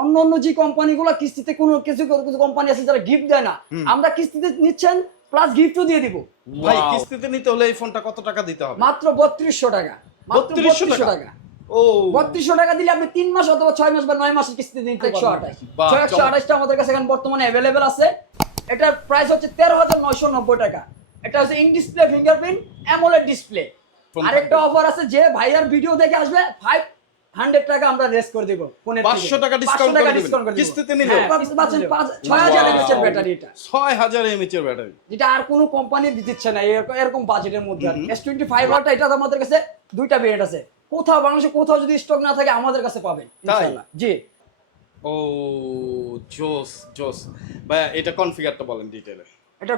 অন্য অন্য যে কোম্পানিগুলো কিস্তিতে কোনো কিছু কিছু কোম্পানি আছে যারা গিফট দেয় না আমরা কিস্তিতে নিচ্ছেন প্লাস গিফটও দিয়ে দিব। ভাই কিস্তিতে নিতে হলে এই ফোনটা কত টাকা দিতে হবে? মাত্র বত্রিশশো টাকা। মাত্র 3200 বত্রিশশো টাকা? টাকা। ও। বত্রিশশো টাকা দিলে আপনি মাস অথবা মাস বা মাসের আমাদের কাছে এখন বর্তমানে আছে। এটার প্রাইস হচ্ছে তেরো হাজার নয়শো নব্বই টাকা। এটা হচ্ছে in display fingerprint AMOLED display আরেকটা অফার আছে যে ভাইয়ার ভিডিও দেখে আসবে ফাইভ হান্ড্রেড টাকা আমরা রেস করে দেবো 500 টাকা discount করে দিবেন। কিস্তিতে নিলেও? পাচ্ছেন ছয় হাজার Wow. এমএচের ব্যাটারি এটা। ছয় হাজার এমএচ এর ব্যাটারি যেটা আর কোনো কোম্পানি দিচ্ছে না এরকম- এরকম বাজেটের মধ্যে এস টোয়েন্টি ফাইভ ওয়াটটা এটা আমাদের কাছে দুইটা ভেরিয়েন্ট আছে। কোথাও বাংলাদেশে কোথাও যদি স্টক না থাকে আমাদের কাছে পাবেন ইনশাআল্লাহ। জি। ও জোস জোস। ভাই এটা কনফিগারটা বলেন ডিটেইলে এটা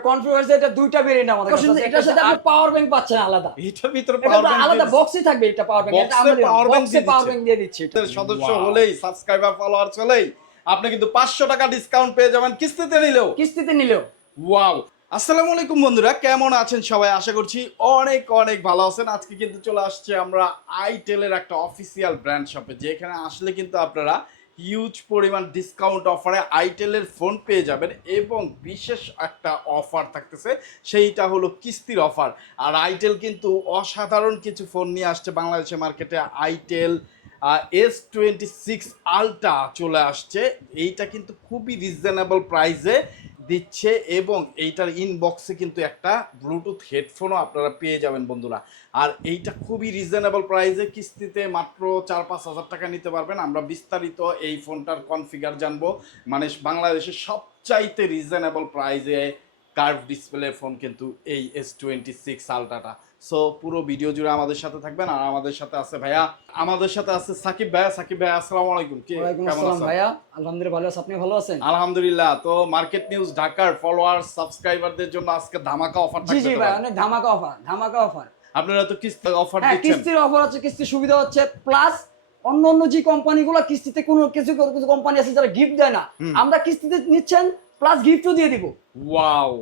এটা দুইটা ভেরিয়েন্ট আমাদের কাছে। এটার সাথে আপনি পাওয়ার ব্যাংক পাচ্ছেন আলাদা। এটার ভিতরে পাওয়ার তো আলাদা বক্সই থাকবে এটা পাওয়ার ব্যাংক এটা বক্সে পাওয়ার ব্যাংক দিয়ে দিচ্ছি। এটা। সদস্য হলেই সাবস্ক্রাইবার ফলোয়ার হলেই আপনি কিন্তু পাঁচশো টাকা ডিসকাউন্ট পেয়ে যাবেন কিস্তিতে নিলেও। কিস্তিতে নিলেও। ওয়াও আসসালামু আলাইকুম বন্ধুরা কেমন আছেন সবাই? আশা করছি অনেক অনেক ভালো আছেন। আজকে কিন্তু চলে আসছে আমরা আইটেলের একটা অফিসিয়াল ব্র্যান্ড শপে যেখানে আসলে কিন্তু আপনারা হিউজ পরিমাণ ডিসকাউন্ট অফারে আইটেলের ফোন পেয়ে যাবেন এবং বিশেষ একটা অফার থাকতেছে, সেইটা হলো কিস্তির অফার আর আইটেল কিন্তু অসাধারণ কিছু ফোন নিয়ে আসছে বাংলাদেশের মার্কেটে itel S twenty six ultra চলে আসছে। এইটা কিন্তু খুবই রিজনেবল প্রাইসে দিচ্ছে এবং এইটার ইনবক্সে কিন্তু একটা ব্লুটুথ হেডফোনও আপনারা পেয়ে যাবেন বন্ধুরা। আর এইটা খুবই রিজনেবল প্রাইসে কিস্তিতে মাত্র চার পাঁচ হাজার টাকা নিতে পারবেন। আমরা বিস্তারিত এই ফোনটার কনফিগার জানব। মানে বাংলাদেশের সবচাইতে রিজনেবল প্রাইসে কার্ভ ডিসপ্লে ফোন কিন্তু এই এস টোয়েন্টি সিক্স আলট্রাটা সো পুরো ভিডিও জুড়ে আমাদের সাথে থাকবেন আর আমাদের সাথে আছে ভাইয়া। আমাদের সাথে আছে সাকিব ভাইয়া। সাকিব ভাইয়া আসসালামু আলাইকুম। কি কেমন আছেন? ভাইয়া? আলহামদুলিল্লাহ ভালো আছি। আপনি ভালো আছেন? আলহামদুলিল্লাহ। তো মার্কেট নিউজ ঢাকার ফলোয়ার সাবস্ক্রাইবারদের জন্য আজকে ধামাকা অফার জি থাকবে জি তো ভাই। অনেক ধামাকা অফার ধামাকা অফার আপনারা তো কিস্তি অফার হ্যাঁ দিচ্ছেন। কিস্তির অফার আছে কিস্তির সুবিধা হচ্ছে। প্লাস অন্য অন্য যে কোম্পানিগুলো কিস্তিতে কোনো কিছু কিছু কোম্পানি আছে যারা গিফট দেয় না আমরা কিস্তিতে নিচ্ছেন প্লাস গিফটও দিয়ে দিব। ওয়াও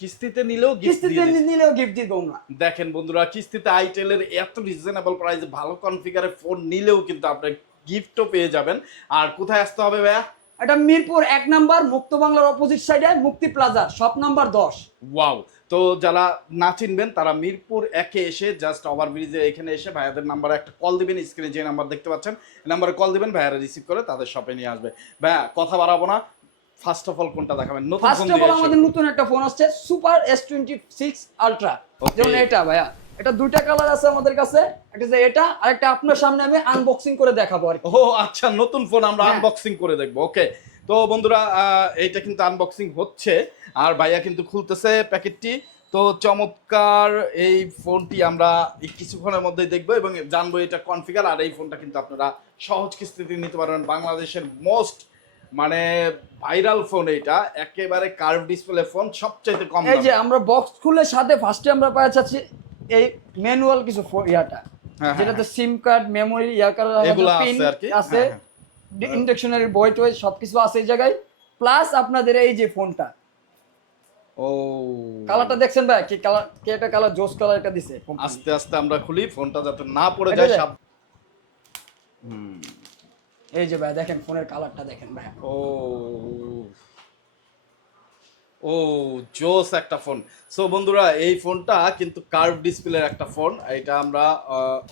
কিস্তিতে নিলেও কিস্তিতে নিলেও গিফট দিব আমরা। দেখেন বন্ধুরা কিস্তিতে আইটেলের এত রিজনেবল প্রাইসে ভালো কনফিগারে ফোন নিলেও কিন্তু আপনি গিফটও পেয়ে যাবেন। আর কোথায় আসতে হবে ভাইয়া? এটা মিরপুর এক নাম্বার মুক্ত বাংলার অপোজিট সাইডে মুক্তি প্লাজা শপ নাম্বার দশ। ওয়াও তো যারা না চিনবেন তারা মিরপুর একে এসে জাস্ট ওভারব্রিজে এখানে এসে ভাইয়াদের নাম্বারে একটা কল দিবেন স্ক্রিনে যে নাম্বার দেখতে পাচ্ছেন নাম্বারে কল দিবেন ভাইয়ারা রিসিভ করে তাদের শপে নিয়ে আসবে। ভাইয়া কথা বাড়াবো না। ফার্স্ট অফ অল কোনটা দেখাবেন? নতুন ফার্স্ট অফ অল আমাদের নতুন একটা ফোন আসছে super S twenty six ultra যেমন এটা ভাইয়া। এটা দুইটা কালার আছে আমাদের কাছে। একটা যে এটা আর একটা আপনার সামনে আমি আনবক্সিং করে দেখাবো আর। ও আচ্ছা নতুন ফোন আমরা হ্যাঁ। আনবক্সিং করে দেখব। ওকে তো বন্ধুরা এইটা কিন্তু আনবক্সিং হচ্ছে। আর ভাইয়া কিন্তু খুলতেছে প্যাকেটটি। তো চমৎকার এই ফোনটি আমরা কিছুক্ষণের মধ্যেই দেখব এবং জানব এটা কনফিগার আর এই ফোনটা কিন্তু আপনারা সহজ কিস্তিতে নিতে পারবেন। বাংলাদেশের মোস্ট মানে ভাইরাল ফোন এটা একেবারে কার্ভ ডিসপ্লে ফোন সবচাইতে কম এই যে আমরা বক্স খুলে সাথে ফার্স্টে আমরা পাওয়া যাচ্ছি এই ম্যানুয়াল কিছু ইয়াটা। হ্যাঁ, যেটাতে SIM card memory ear pin আছে। আছে। হ্যাঁ, ইন্ডাকশনারি বই টই সবকিছু আছে এই জায়গায়। প্লাস আপনাদের এই যে ফোনটা ও। কালারটা দেখছেন ভাই? কি কালার কি একটা কালার জোস কালার এটা দিছে আস্তে আস্তে আমরা খুলি ফোনটা যাতে না পড়ে যায় সাব এই যে ভাই দেখেন ফোনের কালারটা দেখেন ভাই। ও ও জোস একটা ফোন। সো বন্ধুরা এই ফোনটা কিন্তু কার্ভ ডিসপ্লের একটা ফোন। এটা আমরা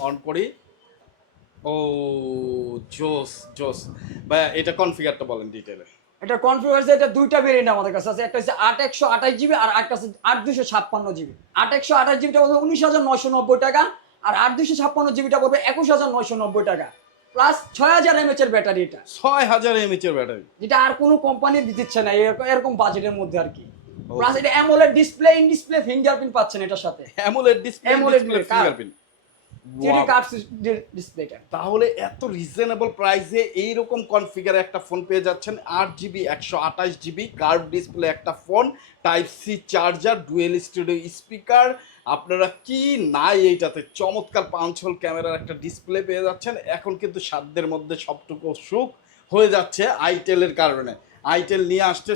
অন করি। ও জোস জোস। ভাই এটা কনফিগারটা বলেন ডিটেলে এটা কনফিগার এটা দুইটা ভেরিয়েন্ট আমাদের কাছে আছে। একটা হচ্ছে আট একশো আঠাশ জিবি আর একটা আছে আট দুশো ছাপ্পান্ন জিবি আট একশো আঠাশ জিবিটা পড়বে উনিশ হাজার নয়শো নব্বই টাকা আর আট দুশো ছাপ্পান্ন জিবিটা পড়বে একুশ হাজার নয়শো নব্বই টাকা। প্লাস ছয় হাজার এমএচ এর ব্যাটারি এটা। ছয় হাজার এমএচ এর ব্যাটারি। যেটা আর কোনো কোম্পানি দিচ্ছে না এরকম এরকম বাজেটের মধ্যে আর কি। প্লাস এটা AMOLED display in display fingerprint পাচ্ছেন এটার সাথে। AMOLED display fingerprint three card ডিসপ্লেটা তাহলে এত রিজনেবল প্রাইসে এইরকম কনফিগারে একটা ফোন পেয়ে যাচ্ছেন আট জিবি একশো আঠাশ জিবি কার্ভ ডিসপ্লে একটা phone type C charger dual studio speaker আপনারা কি নাই এইটাতে? চমৎকার পাঁচ হোল ক্যামেরার একটা ডিসপ্লে পেয়ে যাচ্ছেন। এখন কিন্তু সাধ্যের মধ্যে সবটুকু সুখ হয়ে যাচ্ছে আইটেলের কারণে। আইটেল নিয়ে আসছে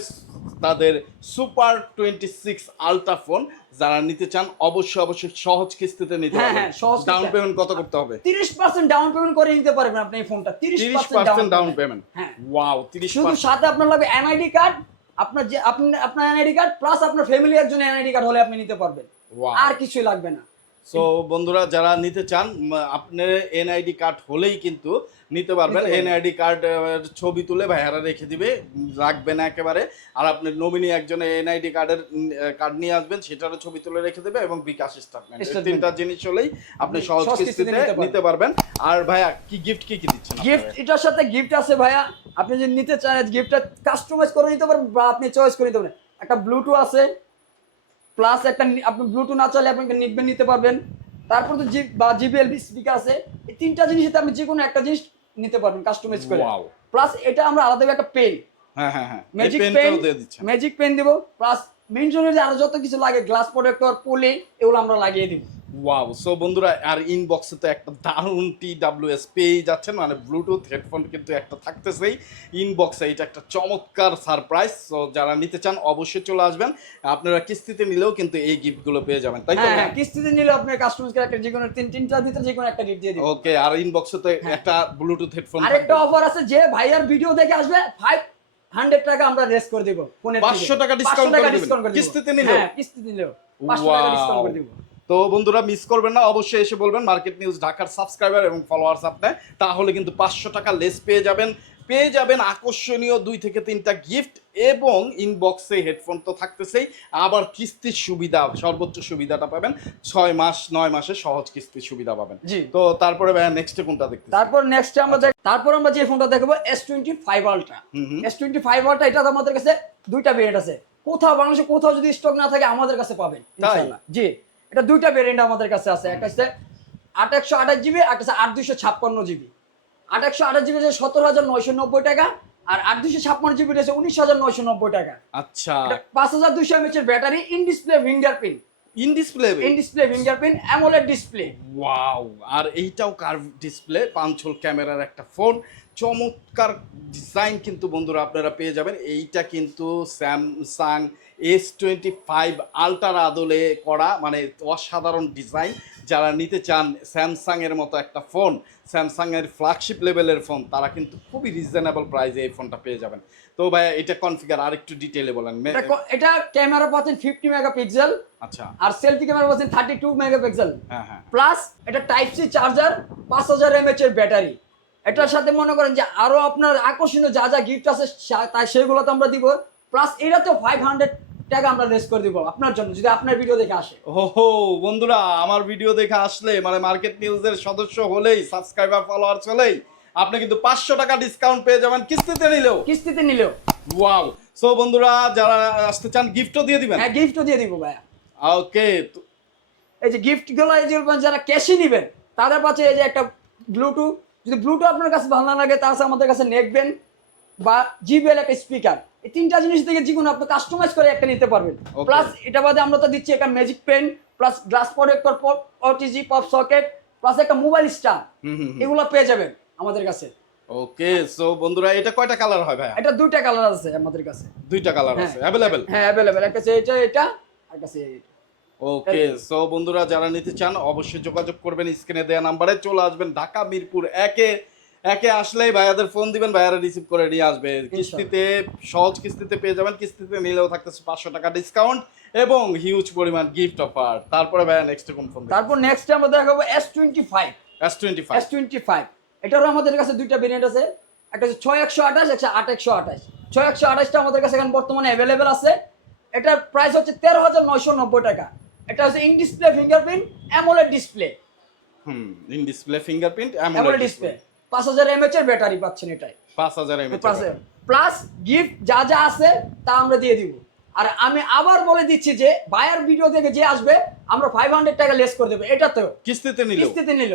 তাদের super twenty six ultra phone. যারা নিতে চান অবশ্যই অবশ্যই সহজ কিস্তিতে নিতে হ্যাঁ, হ্যাঁ, সহজ ডাউন পেমেন্ট কত করতে হবে? তিরিশ পার্সেন্ট ডাউন পেমেন্ট করে নিতে পারবেন আপনি এই ফোনটা। তিরিশ তিরিশ পার্সেন্ট ডাউন পেমেন্ট হ্যাঁ। ওয়াও তিরিশ শুধু সাথে আপনার লাগবে এনআইডি কার্ড আপনার যে আপনি আপনার এনআইডি কার্ড প্লাস আপনার ফ্যামিলি একজন এনআইডি কার্ড হলে আপনি নিতে পারবেন। আর কিছুই লাগবে না। সো বন্ধুরা যারা নিতে চান আপনার এনআইডি কার্ড হলেই কিন্তু নিতে পারবেন। এনআইডি কার্ড ছবি তুলে ভাইয়ারা রেখে দিবে রাখবে না একেবারে। আর আপনার নমিনি একজন এনআইডি কার্ডের কার্ড নিয়ে আসবেন সেটারও ছবি তুলে রেখে দেবে এবং বিকাশ স্টেটমেন্ট তিনটা জিনিস হলেই আপনি সহজ কিস্তিতে নিতে পারবেন। আর ভাইয়া কি গিফট কি কি দিচ্ছেন গিফট এটার সাথে গিফট আছে ভাইয়া। আপনি যদি নিতে চান গিফটটা কাস্টমাইজ করে নিতে পারবেন বা আপনি চয়েস করে নিতে পারেন একটা ব্লুটুথ আছে প্লাস একটা আপনি ব্লুটুথ না চাইলে আপনি নিকবেন নিতে পারবেন। তারপর তো জি বা জিবিএল স্পিকার আছে। এই তিনটা জিনিসের আপনি যে কোনো একটা জিনিস নিতে পারবেন কাস্টমাইজ করে। প্লাস এটা আমরা আলাদা একটা পেন হ্যাঁ হ্যাঁ হ্যাঁ। ম্যাজিক পেন ম্যাজিক পেন দেবো। প্লাস মেনশনের যে আরও যত কিছু লাগে গ্লাস প্রোটেক্টর পলি এগুলো আমরা লাগিয়ে দিব। ওয়াও সো বন্ধুরা আর ইনবক্সে তো একটা দারুণ টি ডাব্লিউ এস পেয়ে যাচ্ছেন। মানে ব্লুটুথ হেডফোন কিন্তু একটা থাকতেছেই। ইনবক্সে এটা একটা চমৎকার সারপ্রাইজ সো যারা নিতে চান অবশ্যই চলে আসবেন। আপনারা কিস্তিতে নিলেও কিন্তু এই গিফটগুলো পেয়ে যাবেন। তাই তো? হ্যাঁ হ্যাঁ, কিস্তিতে নিলে আপনি কাস্টমাইজ একটা যে কোনো তিন তিনটার ভিতরে যে কোনো একটা গিফট দিয়ে দিব ওকে আর ইনবক্সে তো হ্যাঁ। একটা ব্লুটুথ হেডফোন আরেকটা অফার আছে যে ভাইয়ার ভিডিও দেখে আসবে ফাইভ হান্ড্রেড টাকা আমরা রেস করে দিব 500 টাকা discount করে দিবেন। কিস্তিতে নিলেও? কিস্তিতে নিলেও। পাঁচশো টাকা ডিসকাউন্ট করে দিব। তো বন্ধুরা মিস করবেন না অবশ্যই এসে বলবেন মার্কেট নিউজ ঢাকার সাবস্ক্রাইবার এবং ফলোয়ার্স আপনি তাহলে কিন্তু পাঁচশো টাকা লেস পেয়ে যাবেন। পেয়ে যাবেন আকর্ষণীয় দুই থেকে তিনটা গিফট এবং ইনবক্সে হেডফোন তো থাকতেছেই। আবার কিস্তির সুবিধা সর্বোচ্চ সুবিধাটা পাবেন। ছয় মাস নয় মাসে সহজ কিস্তির সুবিধা পাবেন। জি। তো তারপরে নেক্সটে কোনটা দেখতে তারপর নেক্সট আমরা দেখ তারপর আমরা যে ফোনটা দেখব S twenty five ultra. S twenty five ultra এটা আমাদের কাছে দুইটা ভেরিয়েন্ট আছে। কোথাও বাংলাদেশে কোথাও যদি স্টক না থাকে আমাদের কাছে পাবেন। জি। এটা দুইটা ভেরিয়েন্ট আমাদের কাছে আছে। একটা হচ্ছে আট একশো আঠাশ জিবি একটা হচ্ছে আট দুইশো ছাপ্পান্ন জিবি আট একশো আঠাশ জিবি হচ্ছে সতেরো হাজার নয়শো নব্বই টাকা আর আট দুইশো ছাপ্পান্ন জিবি হচ্ছে উনিশ হাজার নয়শো নব্বই টাকা। আচ্ছা। পাঁচ হাজার দুইশো এমএচ এর battery in display fingerprint in display in display fingerprint AMOLED display wow আর এইটাও কার্ভ ডিসপ্লে পাঁচল ক্যামেরার একটা ফোন চমৎকার ডিজাইন কিন্তু বন্ধুরা আপনারা পেয়ে যাবেন। এইটা কিন্তু স্যামসাং এস টোয়েন্টি ফাইভ আলট্রার আদলে করা মানে অসাধারণ ডিজাইন যারা নিতে চান স্যামসাংয়ের মতো একটা ফোন স্যামসাংয়ের ফ্ল্যাগশিপ লেভেলের ফোন তারা কিন্তু খুবই রিজনেবল প্রাইসে এই ফোনটা পেয়ে যাবেন। তো ভাই এটা কনফিগার আর একটু ডিটেলে বলেন এটা ক্যামেরা পাচ্ছেন ফিফটি মেগাপিক্সেল আচ্ছা। আর সেলফি ক্যামেরা পাচ্ছেন থার্টি টু মেগাপিক্সেল হ্যাঁ হ্যাঁ। প্লাস এটা টাইপ সি চার্জার পাঁচ হাজার এমএচ এর ব্যাটারি এটার সাথে মনে করেন যে আরও আপনার আকর্ষণীয় যা যা গিফট আছে তাই সেগুলো তো আমরা দিব। প্লাস এটা তো ফাইভ হান্ড্রেড টাকা আমরা রেস করে দিব আপনার জন্য যদি আপনার ভিডিও দেখে আসে। ওহো বন্ধুরা আমার ভিডিও দেখে আসলে মানে মার্কেট নিউজের সদস্য হলেই সাবস্ক্রাইবার ফলোয়ার্স হলেই আপনি কিন্তু পাঁচশো টাকা ডিসকাউন্ট পেয়ে যাবেন কিস্তিতে নিলেও। কিস্তিতে নিলেও। ওয়াও সো বন্ধুরা যারা আসতে চান গিফটও দিয়ে দিবেন? হ্যাঁ গিফটও দিয়ে দিব ভাইয়া। ওকে এই যে গিফটগুলো এই যে যারা ক্যাশে নিবেন তাদের পাশে এই যে একটা ব্লুটুথ যদি ব্লুটুথ আপনার কাছে ভালো না লাগে তাহলে আমাদের কাছে নেকবেন বা জিবিএল একটা স্পিকার এই তিনটা জিনিস থেকে যে কোনো আপনি কাস্টমাইজ করে একটা নিতে পারবেন। প্লাস এটা বাদে আমরা তো দিচ্ছি একটা magic pen plus glass protector OTG pop socket plus একটা মোবাইল স্টার এগুলো পেয়ে যাবেন আমাদের কাছে। ওকে সো বন্ধুরা এটা কয়টা কালার হয় ভাই এটা দুইটা কালার আছে আমাদের কাছে। দুইটা কালার হ্যাঁ। আছে অ্যাভেলেবেল হ্যাঁ অ্যাভেলেবেল একটা এটা এটা আর কাছে ওকে সো বন্ধুরা যারা নিতে চান অবশ্যই যোগাযোগ করবেন স্ক্রিনে দেওয়া নাম্বারে। চলে আসবেন ঢাকা মিরপুর একে। একে আসলেই ভাইয়াদের ফোন দিবেন ভাইয়ারা রিসিভ করে নিয়ে আসবে। কিস্তিতে সহজ কিস্তিতে পেয়ে যাবেন। কিস্তিতে নিলেও থাকতেছে পাঁচশো টাকা ডিসকাউন্ট এবং হিউজ পরিমাণ গিফট অফার তারপরে ভাইয়া নেক্সট কোন ফোন তারপর নেক্সট আমরা দেখাবো S twenty five S twenty five S twenty five এটারও আমাদের কাছে দুইটা ভেরিয়েন্ট আছে। একটা হচ্ছে ছয় একশো আঠাশ একটা আট একশো আঠাশ। ছয় একশো আঠাশটা আমাদের কাছে এখন বর্তমানে অ্যাভেলেবেল আছে। এটার প্রাইস হচ্ছে তেরো হাজার নয়শো নব্বই টাকা। এটা হচ্ছে in display fingerprint AMOLED display hmm in display fingerprint AMOLED display পাঁচ হাজার এমএচ এর ব্যাটারি পাচ্ছেন এটাই। পাঁচ হাজার এমএচ প্লাস গিফট যা যা আছে তা আমরা দিয়ে দিব। আর আমি আবার বলে দিচ্ছি যে বায়ার ভিডিও থেকে যে আসবে আমরা ফাইভ হান্ড্রেড টাকা লেস করে দেবো। এটাতেও। কিস্তিতে নিলেও। কিস্তিতে নিল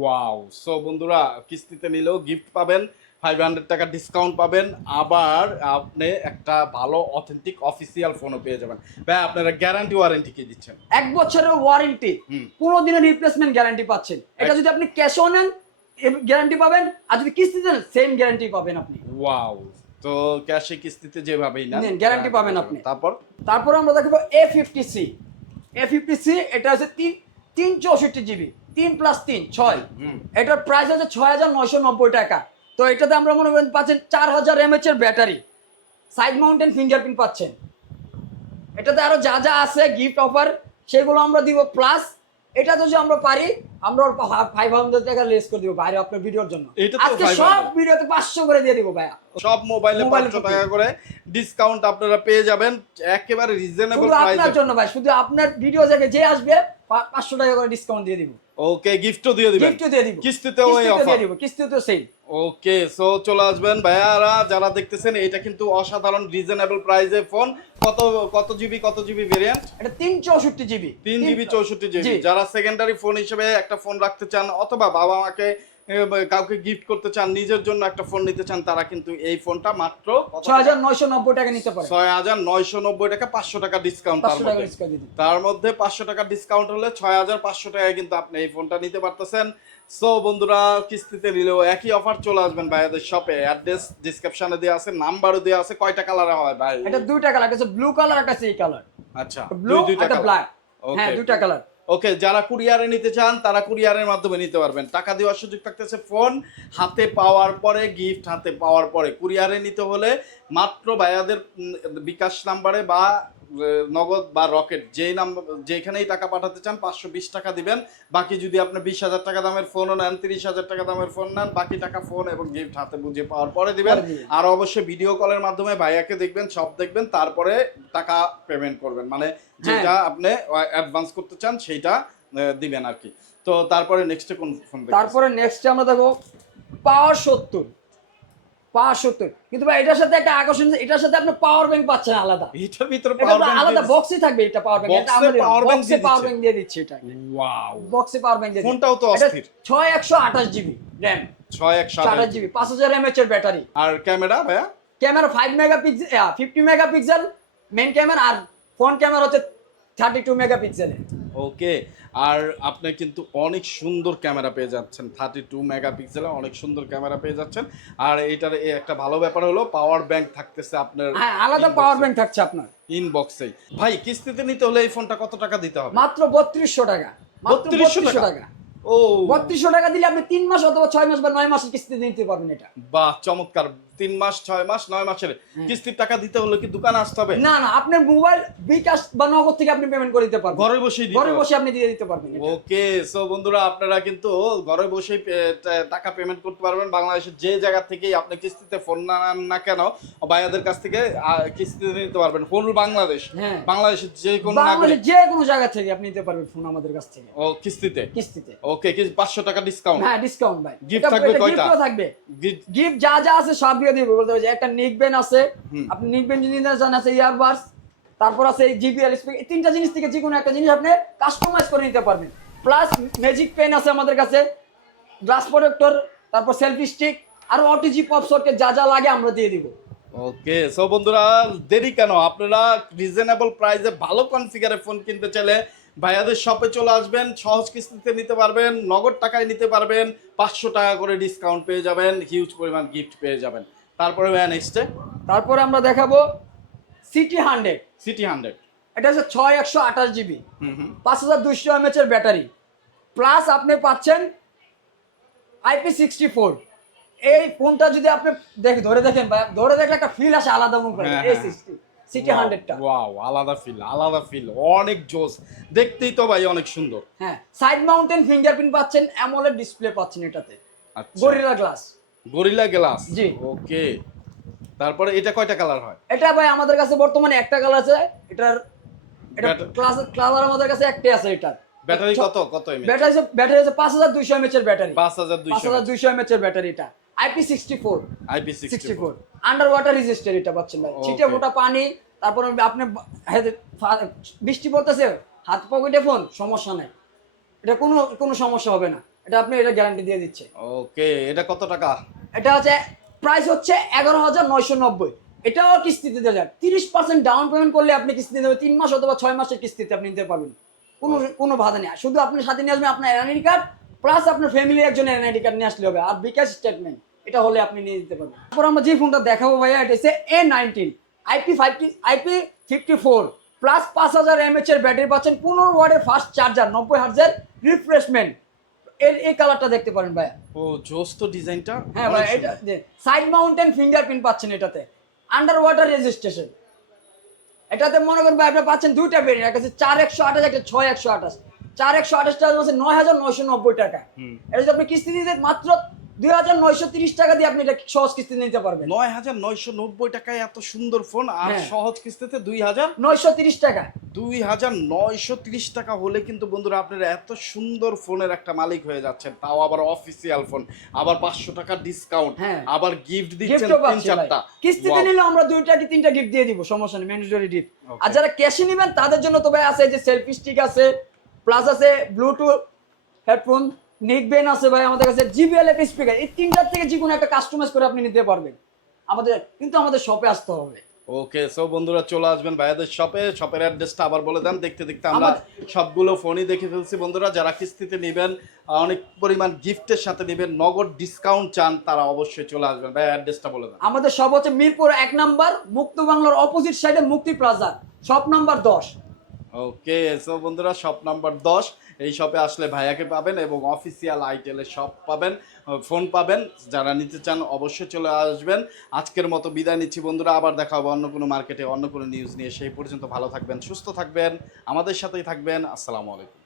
ওয়াও সো বন্ধুরা কিস্তিতে নিলেও গিফট পাবেন ফাইভ হান্ড্রেড টাকা ডিসকাউন্ট পাবেন। আবার আপনি একটা ভালো অথেন্টিক অফিসিয়াল ফোনও পেয়ে যাবেন। ভাই আপনারা গ্যারান্টি ওয়ারেন্টি কি দিচ্ছেন? এক বছরের ওয়ারেন্টি। পনেরো দিনের রিপ্লেসমেন্ট গ্যারান্টি পাচ্ছেন। এটা যদি আপনি ক্যাশও নেন গ্যারান্টি পাবেন আর যদি কিস্তিতে নেন সেম গ্যারান্টি পাবেন আপনি। ওয়াও তো ক্যাশে কিস্তিতে যেভাবেই না। নিন, guarantee পাবেন আপনি। তারপর? তারপর আমরা দেখব A fifty C A fifty C এটা হচ্ছে তিন তিন চৌষট্টি জিবি তিন প্লাস তিন ছয়। এটার প্রাইস হচ্ছে ছয় হাজার নয়শো নব্বই টাকা। তো এটাতে আমরা মনে করেন পাচ্ছেন চার হাজার এমএচ এর ব্যাটারি সাইড মাউন্টেন ফিঙ্গারপ্রিন্ট পাচ্ছেন। এটাতে আরও যা যা আছে গিফট অফার সেগুলো আমরা দিব প্লাস এটা যদি আমরা পারি আমরা ফাইভ হান্ড্রেড টাকা লেস করে দিব বাইরে আপনার ভিডিওর জন্য। আজকে সব ভিডিওতে পাঁচশো করে দিয়ে দিব ভাইয়া। সব মোবাইলে পাঁচশো টাকা করে ডিসকাউন্ট আপনারা পেয়ে যাবেন। একেবারে রিজনেবল আপনার জন্য ভাই শুধু আপনার ভিডিও থেকে যে আসবে পাঁচশো টাকা করে ডিসকাউন্ট দিয়ে দিব। ওকে গিফটও দিয়ে দিবেন। গিফটও দিয়ে দিব। কিস্তিতেও এই অফার দিয়ে দিব কিস্তিতেও সেই ওকে সো চলে আসবেন। ভাইয়ারা যারা দেখতেছেন এটা কিন্তু অসাধারণ রিজনেবল প্রাইসে ফোন কত কত জিবি কত জিবি ভেরিয়েন্ট এটা তিন চৌষট্টি জিবি তিন জিবি চৌষট্টি জিবি যারা সেকেন্ডারি ফোন হিসেবে একটা ফোন রাখতে চান অথবা বাবা মাকে কাউকে গিফট করতে চান নিজের জন্য একটা ফোন নিতে চান তারা কিন্তু এই ফোনটা মাত্র ছয় হাজার নয়শো নব্বই টাকা নিতে পারে। ছয় হাজার নয়শো নব্বই টাকা পাঁচশো টাকা ডিসকাউন্ট তার মধ্যে। তার পাঁচশো টাকা ডিসকাউন্ট হলে ছয় হাজার পাঁচশো টাকায় কিন্তু আপনি এই ফোনটা নিতে পারতেছেন। সো বন্ধুরা কিস্তিতে নিলেও একই অফার চলে আসবেন ভাইয়াদের শপে অ্যাড্রেস ডিসক্রিপশনে দেওয়া আছে নাম্বারও দেওয়া আছে কয়টা কালার হয় ভাই? এটা দুইটা কালার একটা ব্লু কালার একটা এই কালার আচ্ছা ব্লু একটা ব্ল্যাক হ্যাঁ দুইটা কালার ওকে, যারা কুরিয়ারে নিতে চান, তারা কুরিয়ারের মাধ্যমে নিতে পারবেন। টাকা দেওয়ার সুযোগ থাকতেছে ফোন, হাতে পাওয়ার পরে গিফট হাতে পাওয়ার পরে। কুরিয়ারে নিতে হলে মাত্র ভাইয়াদের বিকাশ নাম্বারে বা নগদ বা রকেট যেই নাম্বার যেখানেই টাকা পাঠাতে চান পাঁচশো বিশ টাকা দিবেন। বাকি যদি আপনি বিশ হাজার টাকা দামের ফোনও নেন তিরিশ হাজার টাকা দামের ফোন নেন বাকি টাকা ফোন এবং গিফট হাতে বুঝে পাওয়ার পরে দিবেন। আর অবশ্যই ভিডিও কলের মাধ্যমে ভাইয়াকে দেখবেন সব দেখবেন তারপরে টাকা পেমেন্ট করবেন। মানে যেটা আপনি অ্যাডভান্স করতে চান সেইটা দিবেন আর কি। তো তারপরে নেক্সটে কোন ফোন তারপরে নেক্সটে আমরা দেখো পাওয়ার সত্তর। পাওয়ার সত্তর কিন্তু ভাই এটার সাথে একটা আকর্ষণ এটার সাথে আপনি পাওয়ার ব্যাংক পাচ্ছেন আলাদা। এটার ভিতরে পাওয়ার আলাদা বক্সে থাকবে এটা পাওয়ার ব্যাংক এটা আমাদের বক্সে পাওয়ার ব্যাংক দিয়ে দিচ্ছে। এটা ওয়াও বক্সে পাওয়ার ব্যাংক দিয়ে ফোনটাও তো অস্থির। ছয় একশো আঠাশ জিবি র্যাম ছয় একশো আঠাশ জিবি পাঁচ হাজার এমএচ এর ব্যাটারি আর ক্যামেরা ভাইয়া? Camera five megapixel fifty megapixel main camera আর ফ্রন্ট ক্যামেরা হচ্ছে থার্টি টু মেগাপিক্সেলের ওকে আর আপনি কিন্তু অনেক সুন্দর ক্যামেরা পেয়ে যাচ্ছেন। থার্টি টু মেগাপিক্সেলে অনেক সুন্দর ক্যামেরা পেয়ে যাচ্ছেন। আর এটার একটা ভালো ব্যাপার হলো পাওয়ার ব্যাংক থাকতেছে আপনার হ্যাঁ আলাদা পাওয়ার ব্যাংক থাকছে আপনার। ইনবক্সেই ভাই কিস্তিতে নিতে হলে এই ফোনটা কত টাকা দিতে হবে? মাত্র বত্রিশশো টাকা। বত্রিশশো টাকা? ও। বত্রিশশো টাকা দিলে আপনি তিন মাস অথবা ছয় মাস বা নয় মাসের কিস্তি নিতে পারবেন এটা। বাহ চমৎকার। তিন মাস ছয় মাস নয় মাসের। কিস্তির টাকা দিতে হলে কি দোকানে আসতে হবে? না না আপনার মোবাইল বিকাশ বা নগদ থেকে আপনি পেমেন্ট করে দিতে পারবেন। ঘরে বসেই ঘরে বসে আপনি দিয়ে দিতে পারবেন ওকে সো বন্ধুরা আপনারা কিন্তু ঘরে বসেই টাকা পেমেন্ট করতে পারবেন। বাংলাদেশের যে জায়গা থেকেই আপনি কিস্তিতে ফোন না না কেন ভাইয়াদের কাছ থেকে কিস্তিতে নিতে পারবেন। হোল বাংলাদেশ। হ্যাঁ। বাংলাদেশের যে কোনো বাংলাদেশের যে কোনো জায়গা থেকে আপনি নিতে পারবেন ফোন আমাদের কাছ থেকে। ও কিস্তিতে? কিস্তিতে। ওকে কি পাঁচশো টাকা ডিসকাউন্ট হ্যাঁ ডিসকাউন্ট ভাই। এটা- থাকবে কয়টা? ও থাকবে। গিফট যা যা আছে সব দিয়ে দিব বলতে হবে যে একটা নিকবেন আছে হুম। আপনি নিকবেন যদি নিতে চান আছে ইয়ারবাডস তারপর আছে জিবিএল এই তিনটা জিনিস থেকে যে কোনো একটা জিনিস আপনি কাস্টমাইজ করে নিতে পারবেন। প্লাস ম্যাজিক পেন আছে আমাদের কাছে গ্লাস প্রোটেক্টর তারপর সেলফি স্টিক আর ওটিজি পপ সরকে যা যা লাগে আমরা দিয়ে দিব। ওকে সো বন্ধুরা দেরি কেন? আপনারা রিজনেবল প্রাইসে ভালো কনফিগারে ফোন কিনতে চাইলে ভাইয়াদের শপে চলে আসবেন সহজ কিস্তিতে নিতে পারবেন নগদ টাকায় নিতে পারবেন পাঁচশো টাকা করে ডিসকাউন্ট পেয়ে যাবেন হিউজ পরিমাণ গিফট পেয়ে যাবেন। তারপরে নেক্সটে তারপরে আমরা দেখাবো সিটি হান্ড্রেড সিটি হান্ড্রেড এটা হচ্ছে ছয় একশো আঠাশ জিবি পাঁচ হাজার দুশো এমএচ এর ব্যাটারি। প্লাস আপনি পাচ্ছেন আইপি সিক্সটি ফোর এই ফোনটা যদি আপনি দেখ ধরে দেখেন ভাই ধরে দেখলে একটা ফিল আসে আলাদা অনুভব হ্যাঁ, এই। সিক্সটি সিটি হান্ড্রেডটা ওয়াও আলাদা ফিল আলাদা ফিল অনেক জোস। দেখতেই তো ভাই অনেক সুন্দর। হ্যাঁ সাইড মাউন্টেন ফিঙ্গারপ্রিন্ট পাচ্ছেন অ্যামোলেড ডিসপ্লে পাচ্ছেন এটাতে। আচ্ছা। Gorilla glass Gorilla glass? জি। ওকে। তারপরে এটা কয়টা কালার হয়? এটা ভাই আমাদের কাছে বর্তমানে একটা কালার আছে এটার এটা ক্লাস কালার আমাদের কাছে একটাই আছে এটার। ব্যাটারি কত? কত এমএ ব্যাটারি ব্যাটারি আছে পাঁচ হাজার দুইশো এমএচ এর ব্যাটারি। পাঁচ হাজার পাঁচ দুইশো হাজার দুইশো এমএচ এর ব্যাটারি এটা। আন্ডার ওয়াটার রেজিস্টার এটা পাচ্ছেন ভাই। ছিটে ফোটা পানি তারপর আপনি ফা- বৃষ্টি পড়তেছে হাত পকেটে ফোন সমস্যা নাই। এটা কোনো কোনো সমস্যা হবে না। এটা আপনি এটা গ্যারান্টি দিয়ে দিচ্ছে। ওকে এটা কত টাকা? এটা হচ্ছে প্রাইস হচ্ছে এগারো হাজার নয়শো নব্বই। এটাও কিস্তিতে দেওয়া যায়। তিরিশ পার্সেন্ট ডাউন পেমেন্ট করলে আপনি কিস্তিতে দেবেন তিন মাস অথবা ছয় মাসের কিস্তিতে আপনি নিতে পারবেন। কোনো কোনো বাধা নেই। শুধু আপনি সাথে নিয়ে আসবেন আপনার এনআইডি কার্ড প্লাস আপনার ফ্যামিলি একজন এনআইডি কার্ড নিয়ে আসলে হবে। আর বিকাশ স্টেটমেন্ট এটা হলে আপনি নিয়ে যেতে পারবেন। তারপর আমরা যে ফোনটা দেখাবো ভাইয়া এটা হচ্ছে A nineteen IP fifty IP fifty four plus পাঁচ হাজার এমএচ এর ব্যাটারি পাচ্ছেন। পনেরো ওয়ার্ডের ফাস্ট চার্জার নব্বই হাজার রিফ্রেশমেন্ট এর এই কালারটা দেখতে পারেন ভাইয়া। ও জোস তো ডিজাইনটা হ্যাঁ ভাই এটা সাইড মাউন্টেন ফিঙ্গারপ্রিন্ট পাচ্ছেন এটাতে। আন্ডার ওয়াটার রেজিস্ট্রেশন এটাতে মনে করেন ভাই আপনি পাচ্ছেন দুইটা ভেরিয়েন্ট একটা হচ্ছে চার একশো আঠাশ একটা ছয় একশো আঠাশ। চার একশো আঠাশ টাকা হচ্ছে নয় হাজার নয়শো নব্বই টাকা। এটা যদি আপনি কিস্তি দিতে মাত্র দুই হাজার নয়শো তিরিশ টাকা দিয়ে আপনি এটা সহজ কিস্তি নিতে পারবেন। নয় হাজার নয়শো নব্বই টাকায় এত সুন্দর ফোন আর হ্যাঁ। সহজ কিস্তিতে দুই হাজার নয়শো তিরিশ টাকা। দুই হাজার নয়শো তিরিশ টাকা হলে কিন্তু বন্ধুরা আপনারা এত সুন্দর ফোনের একটা মালিক হয়ে যাচ্ছেন। তাও আবার অফিসিয়াল ফোন আবার পাঁচশো টাকা ডিসকাউন্ট হ্যাঁ। আবার গিফট দিচ্ছেন তিন চারটা। কিস্তিতে নিলে আমরা দুইটা কি তিনটা গিফট দিয়ে দিব সমস্যা নেই ম্যান্ডেটরি গিফট আর যারা ক্যাশে নেবেন তাদের জন্য তো ভাই আছে যে সেলফি স্টিক আছে প্লাস আছে ব্লুটুথ হেডফোন নেকবেন আছে ভাই আমাদের কাছে জিবিএল এফ স্পিকার এই তিনটার থেকে যে কোনো একটা কাস্টমাইজ করে আপনি নিতে পারবেন। আমাদের কিন্তু আমাদের শপে আসতে হবে। ওকে সো বন্ধুরা চলে আসবেন ভাইয়াদের শপে শপের অ্যাড্রেসটা আবার বলে দেন। দেখতে দেখতে আমরা সবগুলো ফোনই দেখে ফেলছি। বন্ধুরা যারা কিস্তিতে নেবেন অনেক পরিমাণ গিফটের সাথে নেবেন নগদ ডিসকাউন্ট চান তারা অবশ্যই চলে আসবেন। ভাই অ্যাড্রেসটা বলে দেন। আমাদের শপ হচ্ছে মিরপুর এক নাম্বার মুক্ত বাংলার অপোজিট সাইডে মুক্তি প্লাজা শপ নাম্বার দশ। ওকে সো বন্ধুরা শপ নাম্বার দশ। এই শপে আসলে ভাইয়াকে পাবেন এবং অফিসিয়াল আইটেলের শপ পাবেন ফোন পাবেন। যারা নিতে চান অবশ্যই চলে আসবেন। আজকের মতো বিদায় নিচ্ছি বন্ধুরা, আবার দেখা হবে অন্য কোনো মার্কেটে অন্য কোনো নিউজ নিয়ে। সেই পর্যন্ত ভালো থাকবেন, সুস্থ থাকবেন, আমাদের সাথেই থাকবেন। আসসালামু আলাইকুম।